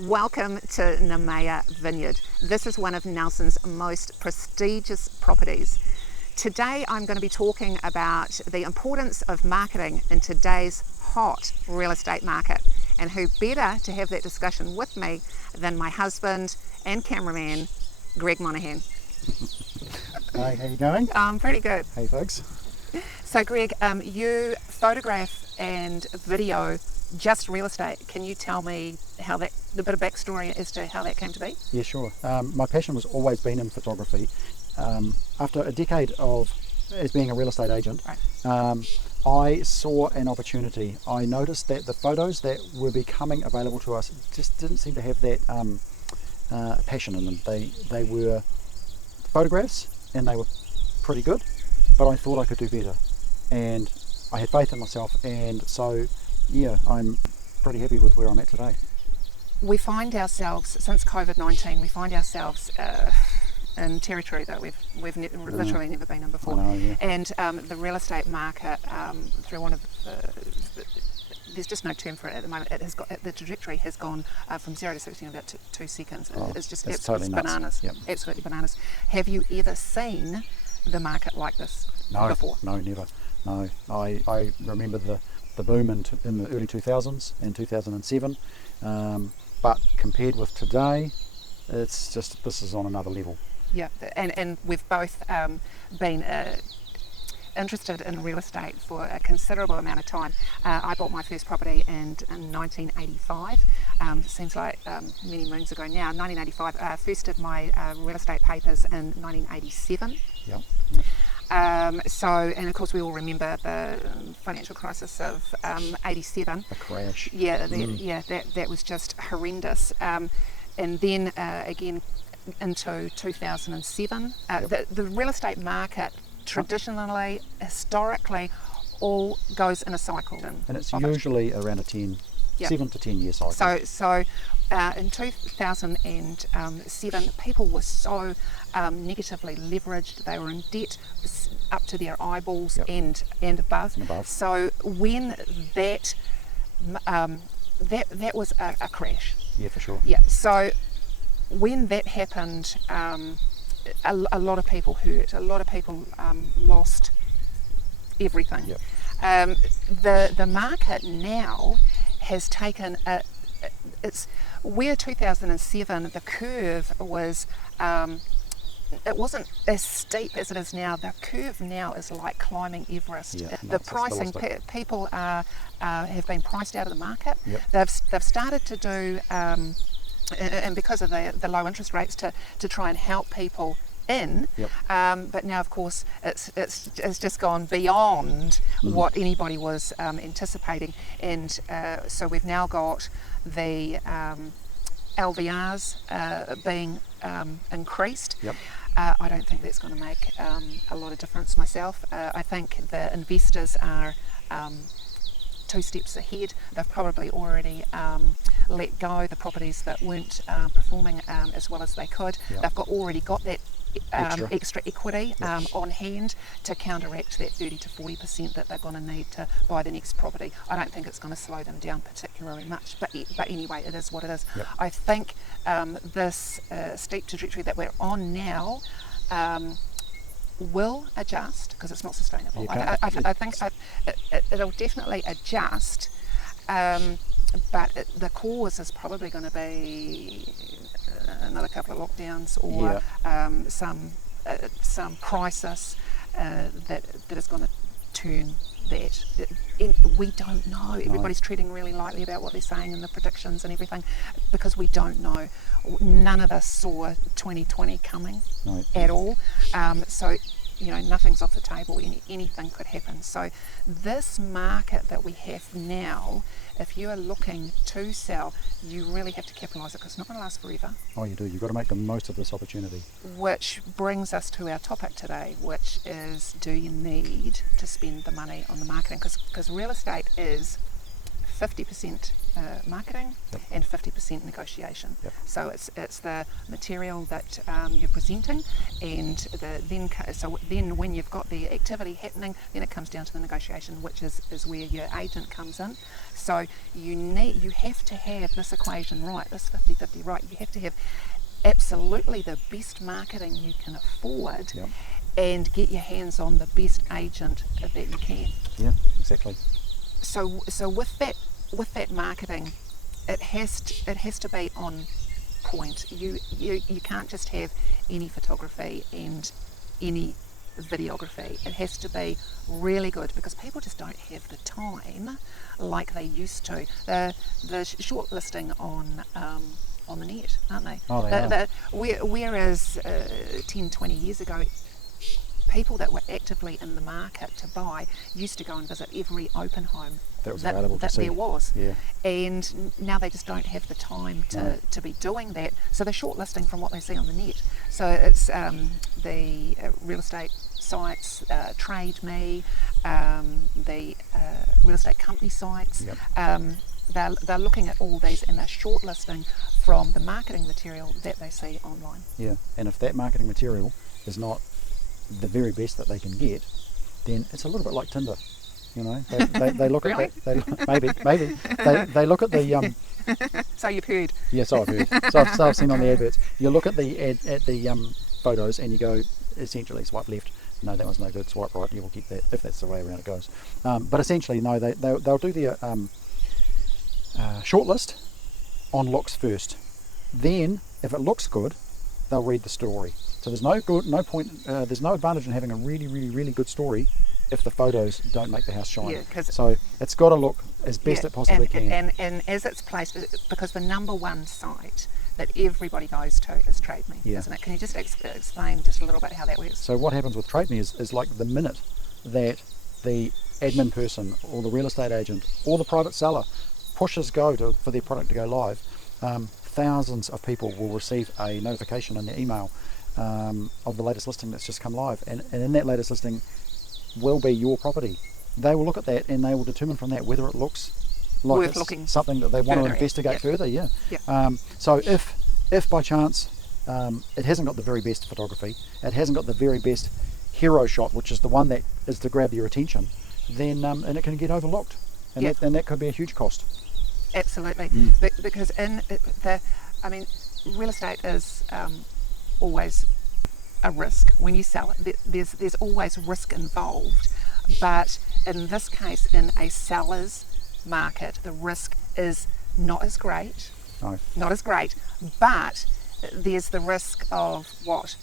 Welcome to Nomayah Vineyard. This is one of Nelson's most prestigious properties. Today I'm going to be talking about the importance of marketing in today's hot real estate market. And who better to have that discussion with me than my husband and cameraman, Greg Monaghan. Hi, how you going? Pretty good. Hey folks. So Greg, you photograph and video just real estate. Can you tell me how the bit of backstory as to how that came to be? Yeah, sure. My passion was always been in photography. After a decade as being a real estate agent, Right. I saw an opportunity. I noticed that the photos that were becoming available to us just didn't seem to have that passion in them. They were photographs and they were pretty good, but I thought I could do better. And I had faith in myself, and so yeah, I'm pretty happy with where I'm at today. We find ourselves, since COVID-19, we find ourselves in territory that we've literally never been in before. I know, yeah. And the real estate market, through one of there's just no term for it at the moment. The trajectory has gone from 0 to 60 in about 2 seconds. It's just that's absolutely totally nuts. bananas. Yep. Absolutely bananas. Have you ever seen the market like this before? No, never. No, I remember the boom in the early 2000s and 2007, but compared with today, it's just, this is on another level. Yeah, and we've both been interested in real estate for a considerable amount of time. I bought my first property in 1985. Seems like many moons ago now. 1985. First did my real estate papers in 1987. Yep. And of course we all remember the financial crisis of 87. A crash. Yeah, that was just horrendous. And then again into 2007. The real estate market traditionally, historically, all goes in a cycle. And it's usually around a 7 to 10 year cycle. So in 2007, people were so negatively leveraged. They were in debt up to their eyeballs. Yep. and above. So when that was a crash. Yeah, for sure. Yeah. So when that happened, a lot of people hurt. A lot of people lost everything. Yep. The market now has taken it's where 2007 the curve was. It wasn't as steep as it is now. The curve now is like climbing Everest. Yeah, The pricing, people have been priced out of the market. Yep. They've started to do, and because of the low interest rates, to try and help people in. Yep. But now, of course, it's just gone beyond what anybody was anticipating, and so we've now got the LVRs being increased. Yep. I don't think that's going to make a lot of difference myself. I think the investors are 2 steps ahead. They've probably already let go the properties that weren't performing as well as they could. Yep. They've already got that extra equity Yep. on hand to counteract that 30 to 40% that they're going to need to buy the next property. I don't think it's going to slow them down particularly much, but anyway, it is what it is. Yep. I think this steep trajectory that we're on now will adjust because it's not sustainable. I think it'll definitely adjust, but the cause is probably going to be another couple of lockdowns or some crisis that is going to turn that. We don't know. Everybody's treading really lightly about what they're saying and the predictions and everything because we don't know. None of us saw 2020 coming at all. So nothing's off the table. Anything could happen. So this market that we have now, if you are looking to sell, you really have to capitalise it because it's not going to last forever. Oh, you do. You've got to make the most of this opportunity. Which brings us to our topic today, which is, do you need to spend the money on the marketing? Because real estate is 50% marketing, Yep. and 50% negotiation. Yep. So it's the material that you're presenting, and then when you've got the activity happening, then it comes down to the negotiation, which is where your agent comes in. So you have to have this equation right, this 50-50 right. You have to have absolutely the best marketing you can afford. Yep. And get your hands on the best agent that you can. Yeah, exactly. So with that marketing, it has to be on point. You can't just have any photography and any videography. It has to be really good, because people just don't have the time like they used to. The shortlisting on the net, aren't they? Oh, they are. Whereas 10, 20 years ago, people that were actively in the market to buy used to go and visit every open home that was available to see. There was. Yeah. And now they just don't have the time to be doing that. So they're shortlisting from what they see on the net. So it's the real estate sites, Trade Me, the real estate company sites. Yep. They're looking at all these, and they're shortlisting from the marketing material that they see online. Yeah, and if that marketing material is not the very best that they can get, then it's a little bit like Tinder. You know, they look Really? at that. Maybe they look at the. So you've heard. Yes, I've heard. So I've seen on the adverts. You look at the photos, and you go, essentially swipe left. No, that one's no good. Swipe right. You will keep that, if that's the way around it goes. But essentially, no, they'll do their shortlist on looks first. Then, if it looks good, they'll read the story. So there's there's no advantage in having a really, really, really good story if the photos don't make the house shine. Yeah, so it's got to look as best it possibly can. And as it's placed, because the number one site that everybody goes to is Trade Me, isn't it? Can you just explain just a little bit how that works? So what happens with Trade Me is like the minute that the admin person or the real estate agent or the private seller pushes go for their product to go live, thousands of people will receive a notification in their email of the latest listing that's just come live, and in that latest listing will be your property. They will look at that and they will determine from that whether it looks like worth it's looking something that they want to further investigate further. Yeah. Yeah. So if by chance it hasn't got the very best photography, it hasn't got the very best hero shot, which is the one that is to grab your attention, then and it can get overlooked, and that could be a huge cost. Absolutely, because real estate is always a risk when you sell it. There's always risk involved, but in this case, in a seller's market, the risk is not as great. No. Not as great, but there's the risk of what?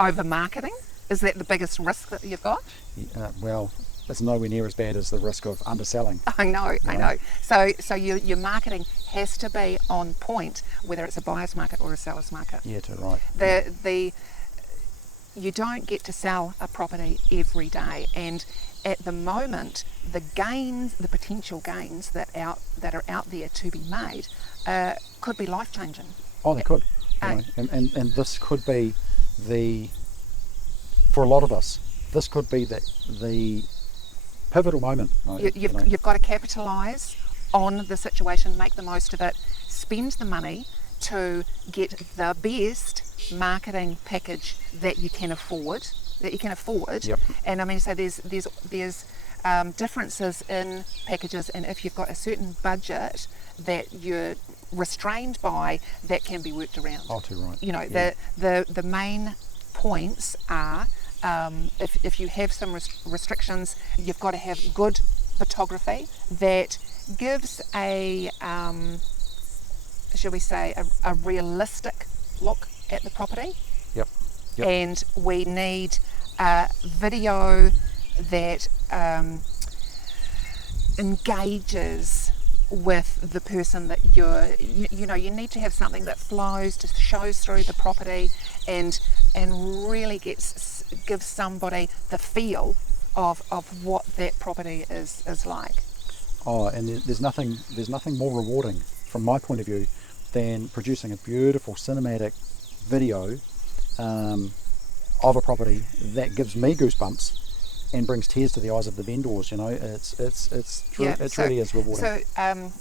Over marketing? Is that the biggest risk that you've got? Well, it's nowhere near as bad as the risk of underselling. I know. So your marketing has to be on point, whether it's a buyer's market or a seller's market. Yeah, too right. You don't get to sell a property every day, and at the moment, the potential gains that are out there to be made, could be life changing. Oh, they could. And this could be for a lot of us, this could be the pivotal moment. You've got to capitalise on the situation, make the most of it, spend the money to get the best marketing package that you can afford. Yep. And so there's differences in packages, and if you've got a certain budget that you're restrained by, that can be worked around. Oh, too right. The main points are, if you have some restrictions, you've got to have good photography that gives a realistic look at the property. Yep. And we need video that engages with the person that you need to have something that flows, just shows through the property and really gives somebody the feel of what that property is like. Oh, and there's nothing more rewarding from my point of view than producing a beautiful cinematic video of a property that gives me goosebumps and brings tears to the eyes of the vendors. It truly is rewarding. So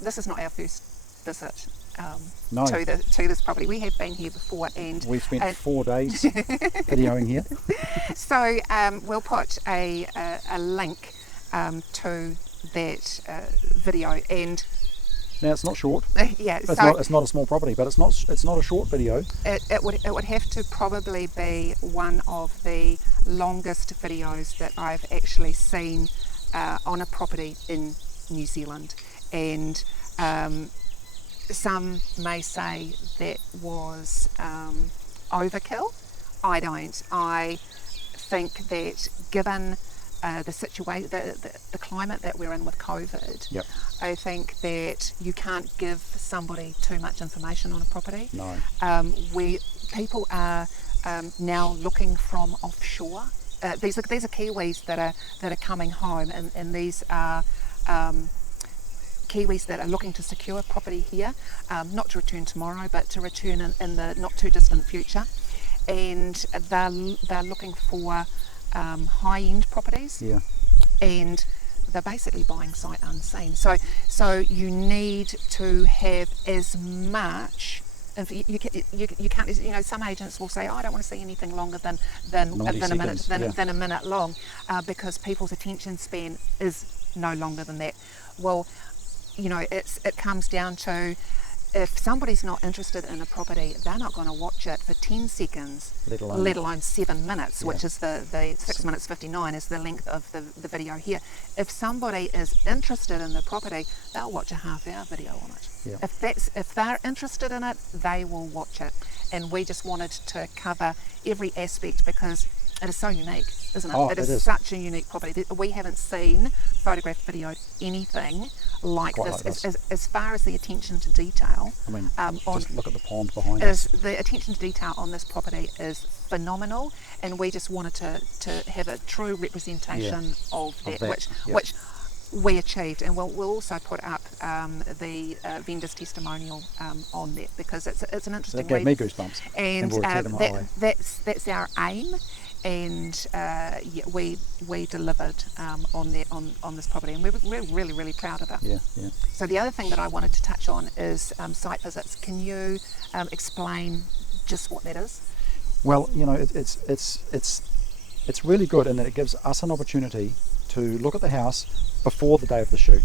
this is not our first visit No. to this property. We have been here before, and We've spent 4 days videoing here. So we'll put a link to that video, and Now it's not short. yeah, It's not a small property, but it's not a short video. It would have to probably be one of the longest videos that I've actually seen on a property in New Zealand, and some may say that was overkill. I don't. I think that given the situation, the climate that we're in with COVID, Yep. I think that you can't give somebody too much information on a property. No. People are now looking from offshore. These are Kiwis that are coming home, and these are Kiwis that are looking to secure property here, not to return tomorrow, but to return in the not too distant future, and they're looking for high-end properties. Yeah. And they're basically buying sight unseen. So you need to have as much. You can't. You know, some agents will say, "Oh, I don't want to see anything longer than a 90 minute seconds, than a minute long," because people's attention span is no longer than that. Well, you know, it comes down to, if somebody's not interested in a property, they're not going to watch it for 10 seconds, let alone 7 minutes, Yeah. which is the 6 minutes 59 is the length of the video here. If somebody is interested in the property, they'll watch a half-hour video on it. Yeah. If they're interested in it, they will watch it. And we just wanted to cover every aspect because it is so unique, isn't it? Oh, It it is is. such a unique property. We haven't seen photographed, videoed anything like Quite this. like this. As far as the attention to detail, I mean, on just look at the pond behind us. the attention to detail on this property is phenomenal, and we just wanted to have a true representation of that, that, which we achieved, and we'll also put up the vendor's testimonial on that, because it's an So interesting that gave read. me goosebumps. And we'll take them right away. that's our aim, and we delivered on this property, and we're really proud of it. Yeah. So the other thing that I wanted to touch on is site visits. Can you explain just what that is? Well, you know, it's really good in that it gives us an opportunity to look at the house before the day of the shoot,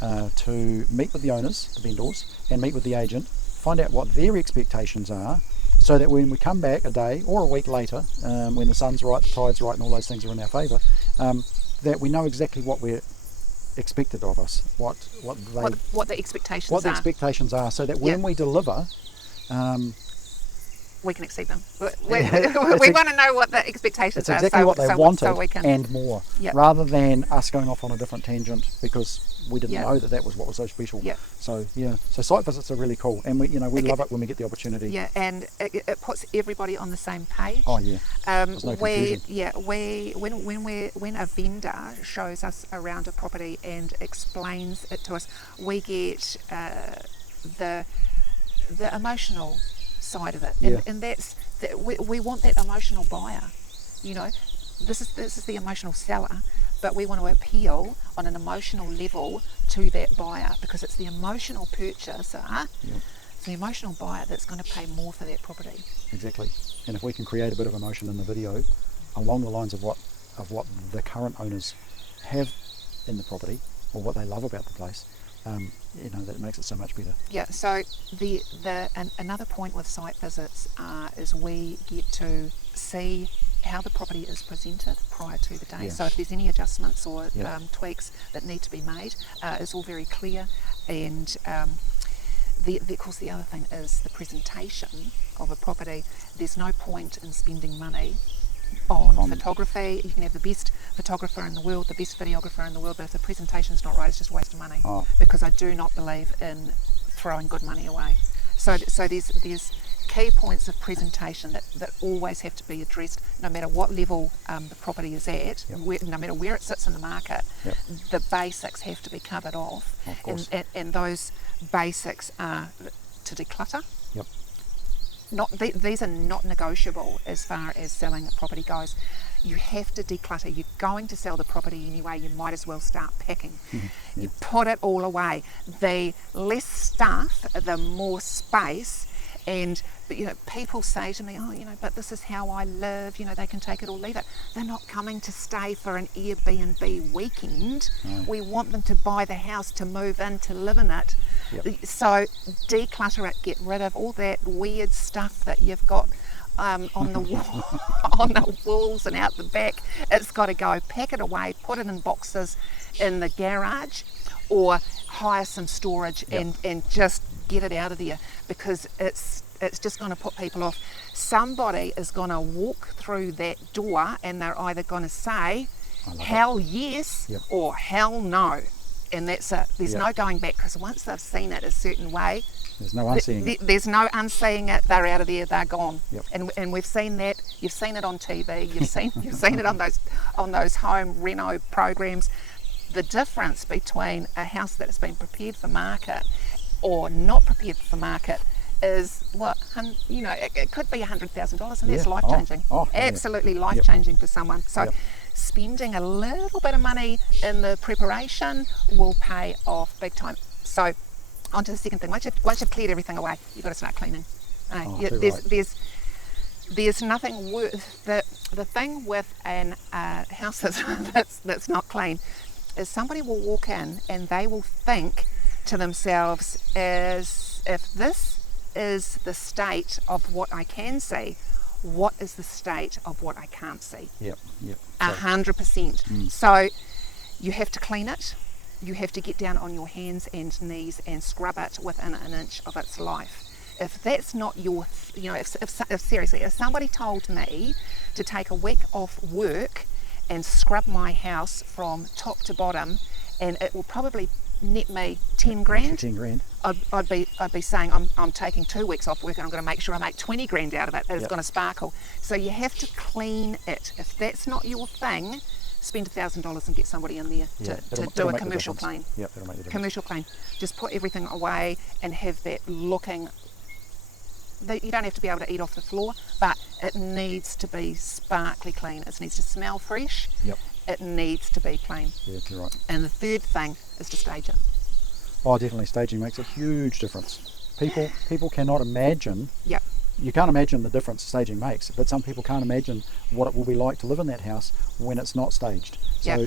to meet with the owners, the vendors, and meet with the agent, find out what their expectations are, so that when we come back a day or a week later, when the sun's right, the tide's right, and all those things are in our favour, that we know exactly what we're expected of us, what the expectations what the are. expectations are, so that when we deliver, we can exceed them. We want to know what the expectations it's are. exactly what they wanted so we can, and more, Yep. rather than us going off on a different tangent because we didn't Yep. know that was what was so special. Yep. So so site visits are really cool, and we love it when we get the opportunity. Yeah, and it puts everybody on the same page. Oh yeah. There's no confusion. When a vendor shows us around a property and explains it to us, we get the emotional side of it, and that's we want that emotional buyer. You know, this is the emotional seller, but we want to appeal on an emotional level to that buyer, because it's the emotional purchaser, it's the emotional buyer that's going to pay more for that property. Exactly. And if we can create a bit of emotion in the video along the lines of what the current owners have in the property, or what they love about the place, that makes it so much better. Yeah. So another point with site visits is we get to see how the property is presented prior to the day. Yeah. So if there's any adjustments or tweaks that need to be made, it's all very clear. And of course, the other thing is the presentation of a property. There's no point in spending money on photography. You can have the best photographer in the world, the best videographer in the world, but if the presentation's not right, it's just a waste of money. Because I do not believe in throwing good money away. So there's key points of presentation that always have to be addressed, no matter what level the property is at, no matter where it sits in the market. The basics have to be covered off. Of course. And those basics are to declutter. these are not negotiable as far as selling a property goes. You have to declutter. You're going to sell the property anyway. You might as well start packing. You put it all away. The less stuff, the more space. And people say to me, but this is how I live. They can take it or leave it. They're not coming to stay for an Airbnb weekend. No. We want them to buy the house, to move in, to live in it. Yep. So declutter it. Get rid of all that weird stuff that you've got on the wall, on the walls and out the back. It's got to go. Pack it away. Put it in boxes in the garage, or hire some storage and just get it out of there, because it's just going to put people off. Somebody is going to walk through that door and they're either going to say hell yes or hell no, and that's it. There's no going back, because once they've seen it a certain way, there's no unseeing it. There's no unseeing it. They're out of there. They're gone. Yep. And we've seen that. You've seen it on TV. You've seen it on those home reno programs. The difference between a house that has been prepared for market or not prepared for market is it could be $100,000, and that's life changing. Absolutely life changing for someone. So spending a little bit of money in the preparation will pay off big time. So on to the second thing. Once you've cleared everything away, you've got to start cleaning. There's nothing worth the thing with an house that's not clean is somebody will walk in and they will think to themselves, as if this is the state of what I can see, what is the state of what I can't see? 100%. So you have to clean it. You have to get down on your hands and knees and scrub it within an inch of its life. If that's not your, if seriously, if somebody told me to take a week off work and scrub my house from top to bottom, and it will probably net me 10 grand. 10 grand. I'd be saying I'm taking 2 weeks off work and I'm going to make sure I make 20 grand out of it. That is going to sparkle. So you have to clean it. If that's not your thing, spend $1,000 and get somebody in there to do a commercial clean. Yeah, that'll make the difference. Commercial clean. Just put everything away and have that looking. You don't have to be able to eat off the floor, but it needs to be sparkly clean. It needs to smell fresh. Yep. It needs to be clean. Yeah, you're right. And the third thing is to stage it. Oh, definitely, staging makes a huge difference. People cannot imagine. Yep. You can't imagine the difference staging makes, but some people can't imagine what it will be like to live in that house when it's not staged.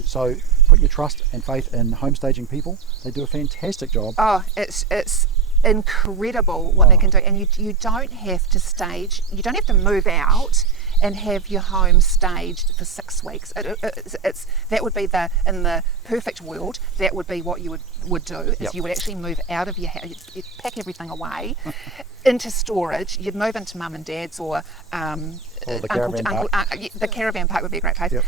So put your trust and faith in home staging people. They do a fantastic job. Oh, it's incredible what they can do, and you don't have to stage. You don't have to move out and have your home staged for 6 weeks. That would be in the perfect world. That would be what you would do. Is you would actually move out of your house. You'd pack everything away into storage. You'd move into mum and dad's or the caravan park. The caravan park would be a great place. Yep.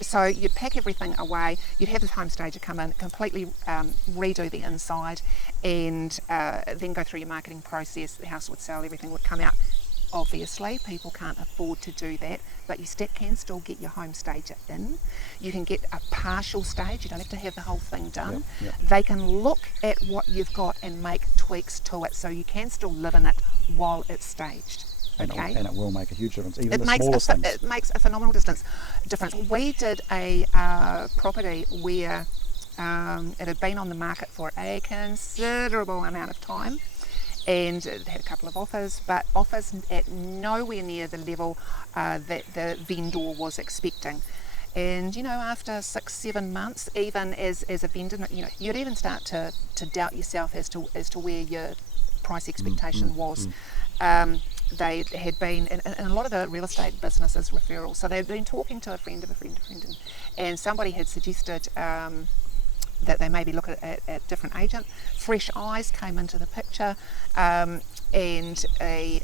So you'd pack everything away. You'd have the home stager come in, completely redo the inside, and then go through your marketing process. The house would sell. Everything would come out. Obviously, people can't afford to do that, but you can still get your home stager in. You can get a partial stage. You don't have to have the whole thing done. They can look at what you've got and make tweaks to it, so you can still live in it while it's staged. Okay? And it will make a huge difference, even the smallest things. It makes a phenomenal difference. We did a property where it had been on the market for a considerable amount of time, and it had a couple of offers, but offers at nowhere near the level that the vendor was expecting. And after 6-7 months, even as a vendor, you'd even start to doubt yourself as to where your price expectation was. They had been, and a lot of the real estate business is referrals, so they'd been talking to a friend of a friend, and somebody had suggested that they maybe look at a different agent. Fresh eyes came into the picture, and a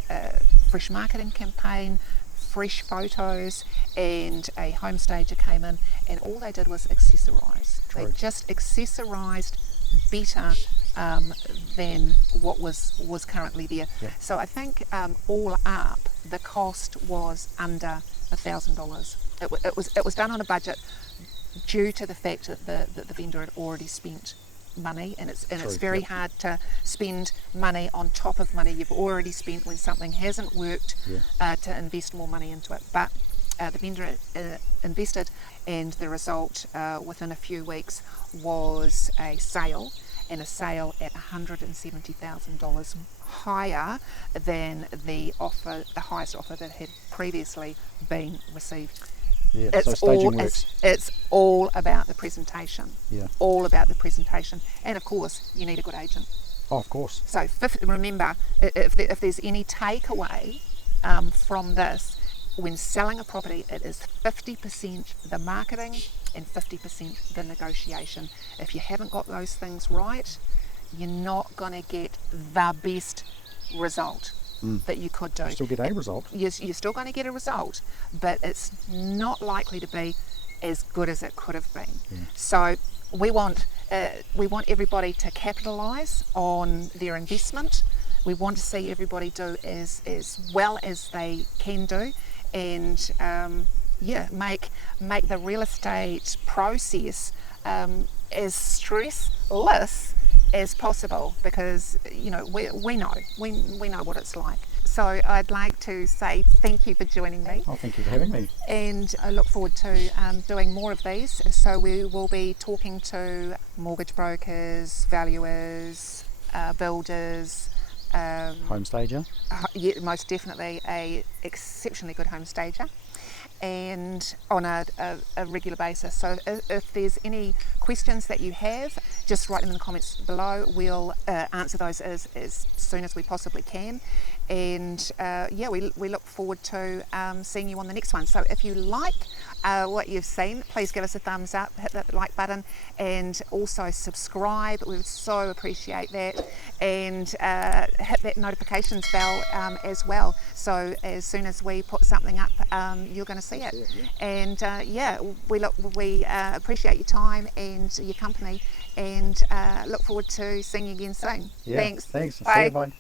fresh marketing campaign, fresh photos, and a home stager came in, and all they did was accessorise. They just accessorised better than what was currently there. So I think all up the cost was under $1,000. It was done on a budget due to the fact that the vendor had already spent money, and it's True, very yep. hard to spend money on top of money you've already spent when something hasn't worked, to invest more money into it. But the vendor invested, and the result within a few weeks was a sale, and a sale at $170,000 higher than the highest offer that had previously been received. Yeah, so staging works. It's all about the presentation. Yeah. All about the presentation, and of course you need a good agent. Oh, of course. So remember, if there's any takeaway from this, when selling a property, it is 50% the marketing and 50% the negotiation. If you haven't got those things right, you're not going to get the best result that you could do. You still get a result. You're still going to get a result, but it's not likely to be as good as it could have been. Yeah. So we want everybody to capitalise on their investment. We want to see everybody do as well as they can do, and make the real estate process as stressless as possible, because we know what it's like. So I'd like to say thank you for joining me. Oh, thank you for having me. And I look forward to doing more of these. So we will be talking to mortgage brokers, valuers, builders, Home stager. Yeah, most definitely a exceptionally good home stager, and on a regular basis. So if there's any questions that you have, just write them in the comments below. We'll answer those as soon as we possibly can. And we look forward to seeing you on the next one. So if you like what you've seen, please give us a thumbs up, hit that like button, and also subscribe. We would so appreciate that. And hit that notifications bell as well. So as soon as we put something up, you're going to see it. And we appreciate your time and your company, and look forward to seeing you again soon. Yeah, Thanks. Thanks. Bye. See you, bye.